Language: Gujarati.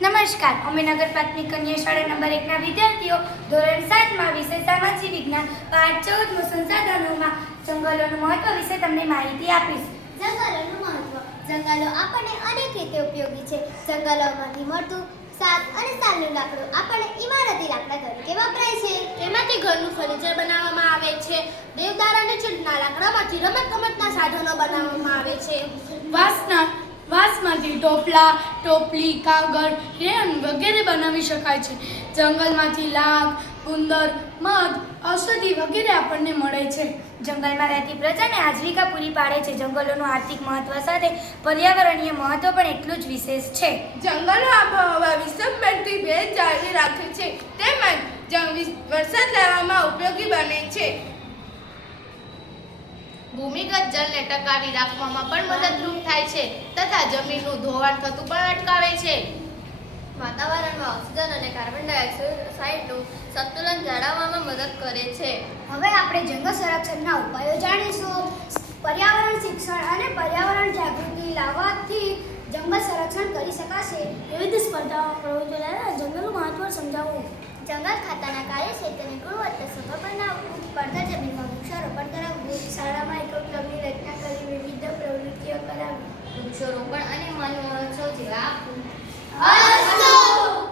નમસ્કાર, અમે નગર પ્રાથમિક કન્યા શાળા નંબર 1 ના વિદ્યાર્થીઓ ધોરણ 7 માં વિષય સામાજિક વિજ્ઞાન પાઠ 14 સંસાધનોમાં જંગલોનું મહત્વ વિશે તમને માહિતી આપીશ. જંગલોનું મહત્વ. જંગલો આપણને અનેક રીતે ઉપયોગી છે. જંગલોમાંથી મળતું શાક અને સાલનું લાકડું આપણને ઇમારતી લાકડા તરીકે વપરાય છે. તેમાંથી ઘરનું ફર્નિચર બનાવવામાં આવે છે. દેવદાર અને ચૂંટના લાકડામાંથી રમતગમતના સાધનો બનાવવામાં આવે છે. વાંસમાંથી ટોપલા, ટોપલી, કાગળ, રેણ વગેરે બનાવી શકાય છે. જંગલમાંથી લાખ, ઉંદર, મધ, ઔષધિ વગેરે આપણને મળે છે. જંગલમાં રહેતી પ્રજાને આજીવિકા પૂરી પાડે છે. જંગલોનું આર્થિક મહત્વ સાથે પર્યાવરણીય મહત્વ પણ એટલું જ વિશેષ છે. જંગલો આબોહવા વિષમ બનતી ભેજ જાળવી રાખે છે તેમજ વરસાદ લાવવામાં ઉપયોગી બને છે. ભૂમિગત જળને ટકાવી રાખવામાં પણ મદદરૂપ થાય છે તથા જમીનનું ધોવાણ થતું પણ અટકાવે છે. વાતાવરણમાં ઓક્સિજન અને કાર્બન ડાયોક્સાઇડનું સંતુલન જાળવવામાં મદદ કરે છે. હવે આપણે જંગલ સંરક્ષણના ઉપાયો જાણીશું. પર્યાવરણ શિક્ષણ અને પર્યાવરણ જાગૃતિ લાવવાથી જંગલ સંરક્ષણ કરી શકાશે. વિવિધ સ્પર્ધાઓ પ્રવૃત્તિઓ દ્વારા જંગલનું મહત્વ સમજાવવું. જંગલ ખાતાના કાર્યક્ષેત્રને ગુણવત્તા સભર બનાવવું. પડતર જમીનમાં વૃક્ષારોપણ કરાવવું. શાળામાં એકો ક્લબની રચના કરી વિવિધ પ્રવૃત્તિઓ કરાવવી. વૃક્ષારોપણ અને વન મહોત્સવ જેવા અસ્તુ.